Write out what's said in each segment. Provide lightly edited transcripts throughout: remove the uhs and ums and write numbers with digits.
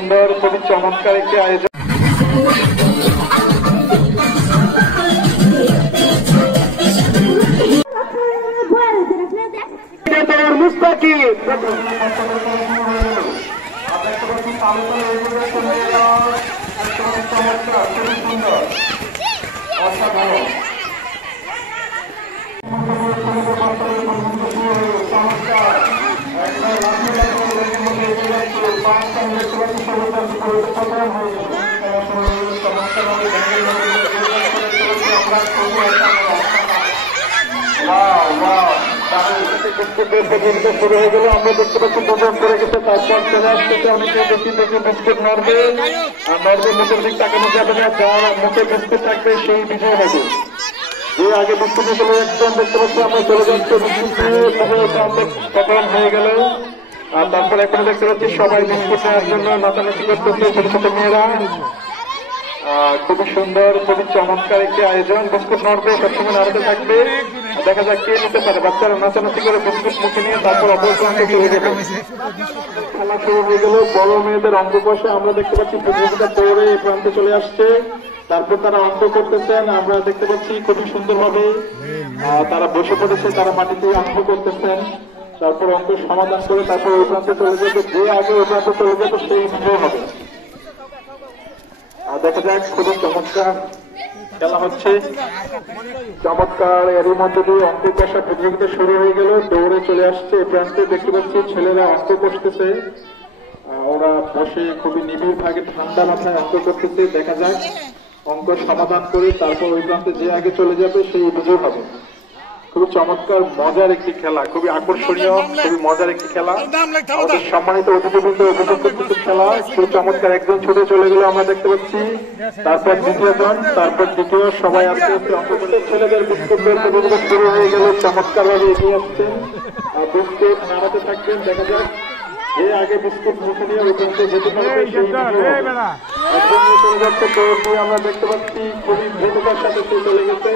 সুন্দর, খুবই চমৎকার একটি আয়োজন। মুস্তাকিম অসাধারণ শুরু হয়ে গেল। আমরা দেখতে পাচ্ছি দুজন করে গেছে, তারপর চলে আসতেছে অনেকে দেখি দেখি বিস্কুট নড়বে, আর নড়বে মুখের দিক তাকানো যাবে না, যার মুখে বিস্কুট থাকবে সেই বিজয় হবে। যে আগে বিস্কুট চলে একদম দেখতে পাচ্ছি আমরা চলে যাচ্ছি বিস্কুট প্রথম হয়ে গেল। আর তারপরে এখন দেখতে পাচ্ছি সবাই বিস্কুট নেওয়ার জন্য নাচানাচি করতেছে, ছোট ছোট মেয়েরা। খুবই সুন্দর, খুবই চমৎকার একটি আয়োজন। বিস্কুট নড়বে, সবসময় নাড়াতে থাকবে, দেখা যাক কে নিতে পারে। বাচ্চারা নাচানাচি করে বিস্কুট মুখে নিয়ে তারপর অপর প্রান্তে চলে যাবে। খেলা শুরু হয়ে গেল বড় মেয়েদের অঙ্ক কষে। আমরা দেখতে পাচ্ছি প্রতিযোগিতা দৌড়ে এই প্রান্তে চলে আসছে, তারপর তারা অঙ্ক করতেছেন। আমরা দেখতে পাচ্ছি খুবই সুন্দরভাবে তারা বসে পড়েছে, তারা মাটিতে অঙ্ক করতেছেন, তারপর অঙ্ক সমাধান করে তারপর ওই প্রান্তে চলে যাবে। যে আগে ওই প্রান্তে চলে যাবে সেই বিজয় হবে। দেখা যাক, খুবই চমৎকার খেলা হচ্ছে, চমৎকার। এরই মধ্যে দিয়ে অঙ্ক কষা প্রতিযোগিতা শুরু হয়ে গেল, দৌড়ে চলে আসছে এই প্রান্তে। দেখতে পাচ্ছি ছেলেরা অঙ্ক কষতেছে, ওরা বসে খুবই নিবিড় ভাগে ঠান্ডা মাথায় অঙ্ক করতেছে। দেখা যাক, অঙ্ক সমাধান করে তারপর ওই প্রান্তে যে আগে চলে যাবে সেই বিজয় হবে। খুবই চমৎকার মজার একটি খেলা, খুবই আকর্ষণীয়, খুবই মজার একটি খেলা। আমাদের সম্মানিত অতিথিবৃন্দ উপভোগ করতেছে খেলা, খুব চমৎকার। একজন ছুটে চলে গেল আমরা দেখতে পাচ্ছি, তারপর দ্বিতীয় জন, তারপর দ্বিতীয়, সবাই আস্তে আস্তে অঙ্ক করতে। ছেলেদের বিস্কুট প্রতিযোগিতা শুরু হয়ে গেল, চমৎকার ভাবে এগিয়ে আসছেন, বিস্কুট নাড়াতে থাকবেন। দেখা যাক যে আগে বিস্কুট মুখে নিয়ে ওই প্রান্তে যেতে পারবে সেই একজন চলে যাচ্ছে। দৌড় দিয়ে আমরা দেখতে পাচ্ছি খুবই দ্রুততার সাথে সে চলে গেছে।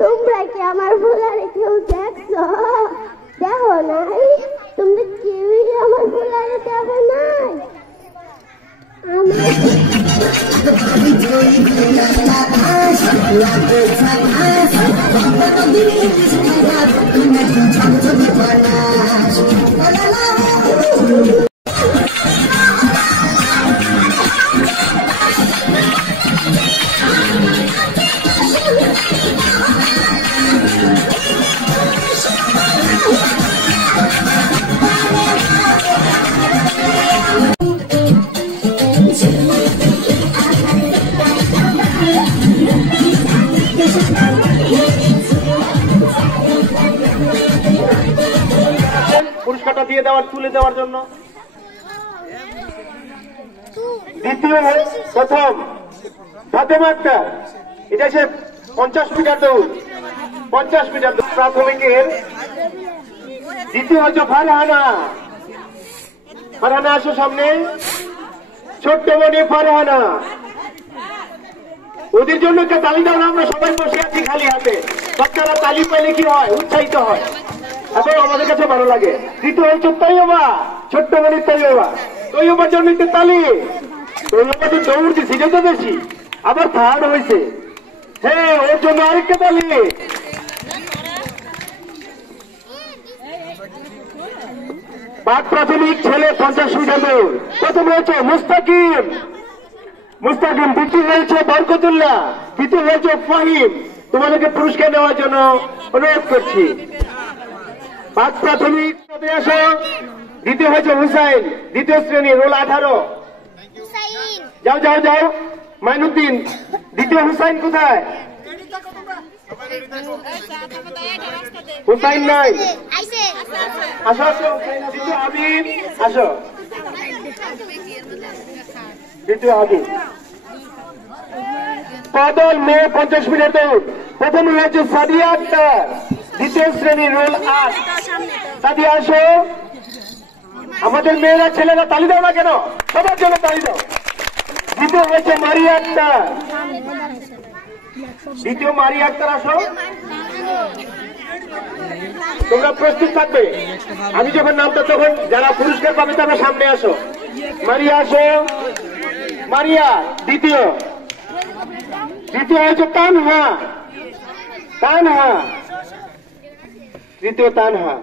তোমরা কি আমার বোলারে কেউ দেখছো? দেখো নাই? তোমরা কেউই আমার বোলারে দেখো নাই? পুরস্কারটা দিয়ে দেওয়ার, তুলে দেওয়ার জন্য। দ্বিতীয়, প্রথম ফাতেমা আক্তার, এটা সে 50 মিটার দৌড়, 50 মিটার প্রাথমিকের। দ্বিতীয় হচ্ছে ফারহানা। ফারহানা আসো সামনে, ছোট্ট মনে ফারহানা। ওদের জন্য একটা তালি দাও না, আমরা সবাই বসে আছি খালি হাতে। বাচ্চারা তালি পাইলে কি হয়? উৎসাহিত হয়, এবং আমাদের কাছে ভালো লাগে। দ্বিতীয় হচ্ছে তৈয়বা, ছোট্ট মনে তৈয়বা। তৈয়বার জন্য একটা তালি। তৈয়বা তো দৌড় দিছি যত বেশি, আবার থার্ড হয়েছে। হ্যাঁ, ওর জন্য আরেকটা তালি। পাক প্রাথমিক ছেলে 50 মিটার দৌড়। প্রথম হয়েছে মুস্তাকিম, মুস্তাকিম। দ্বিতীয় হয়েছে বরকতুল্লাহ, তৃতীয় হয়েছে ফাহিম। তোমাদেরকে পুরস্কার নেওয়ার জন্য অনুরোধ করছি। পাক প্রাথমিক আসো। দ্বিতীয় হয়েছে হুসাইন, দ্বিতীয় শ্রেণী, রোল 18। যাও যাও যাও, মাইনুদ্দিন। দ্বিতীয় হুসাইন কোথায়? হুসাইন নাই, আসো আসো দ্বিতীয় হাবিব আসো দ্বিতীয় হাবিব কদল মেয়ে 50 মিটার দৌড় প্রথমে হয়েছে সাদিয়া আক্তার দ্বিতীয় শ্রেণী রোল 8 সাদিয়া আসো আমাদের মেয়েরা ছেলেরা তালি দাও না কেন সবার জন্য তালি দাও দ্বিতীয় হয়েছে মারিয়া আক্তার দ্বিতীয় মারিয়া আক্তার আসো তোমরা প্রস্তুত থাকবে আমি যখন নামতো তখন যারা পুরস্কার পাবে তারা সামনে আসো মারিয়া আসো মারিয়া দ্বিতীয় হয়েছে তানহা তৃতীয় তানহা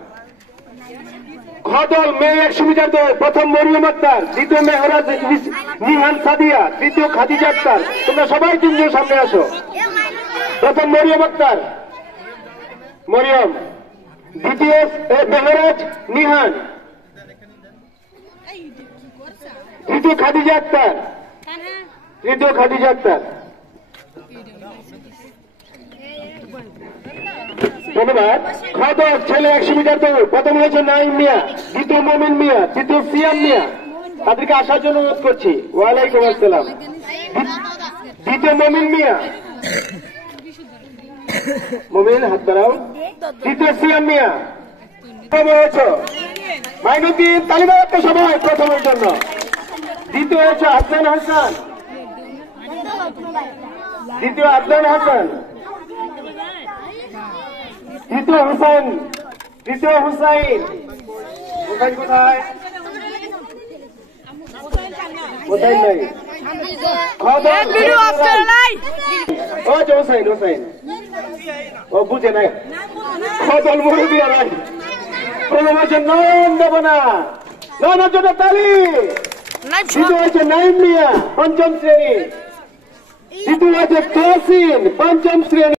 খদল মেয়ে 100 মিটার দৌড় প্রথম মরিয়ম আক্তার দ্বিতীয় মেহরাজ নিহান সাদিয়া তৃতীয় খাদিজা আক্তার তোমরা সবাই তিনজন সামনে আসো প্রথম মরিয়ম আক্তার মরিয়ম দ্বিতীয় মেহরাজ নিহান তৃতীয় খাদিজা আক্তার ধন্যবাদ খদর ছেলে 100 মিটার দৌড় প্রথম হয়েছে নাইম মিয়া দ্বিতীয় মোমিন মিয়া তৃতীয় সিয়াম মিয়া তাদেরকে আসার জন্য অনুরোধ করছি ওয়ালাইকুম আসসালাম দ্বিতীয় মোমিন মিয়া মোমিন হাত বাড়াও তৃতীয় সিয়াম মিয়া হয়েছে মাইনুদ্দিন তালিবাদ তো সবাই প্রথমের জন্য দ্বিতীয় হয়েছে আফজান হাসান তৃতীয় হুসাইন কোথায় হুসাইন নাই হুসাইন ও বুঝে নাই খদল মুরুবিয়া নাই প্রথম হচ্ছে নয়ন দেব না নয়নের জন্য তালি দ্বিতীয় হচ্ছে নাইম মিয়া 5ম শ্রেণী দ্বিতীয় হচ্ছে তহসিন 5ম শ্রেণী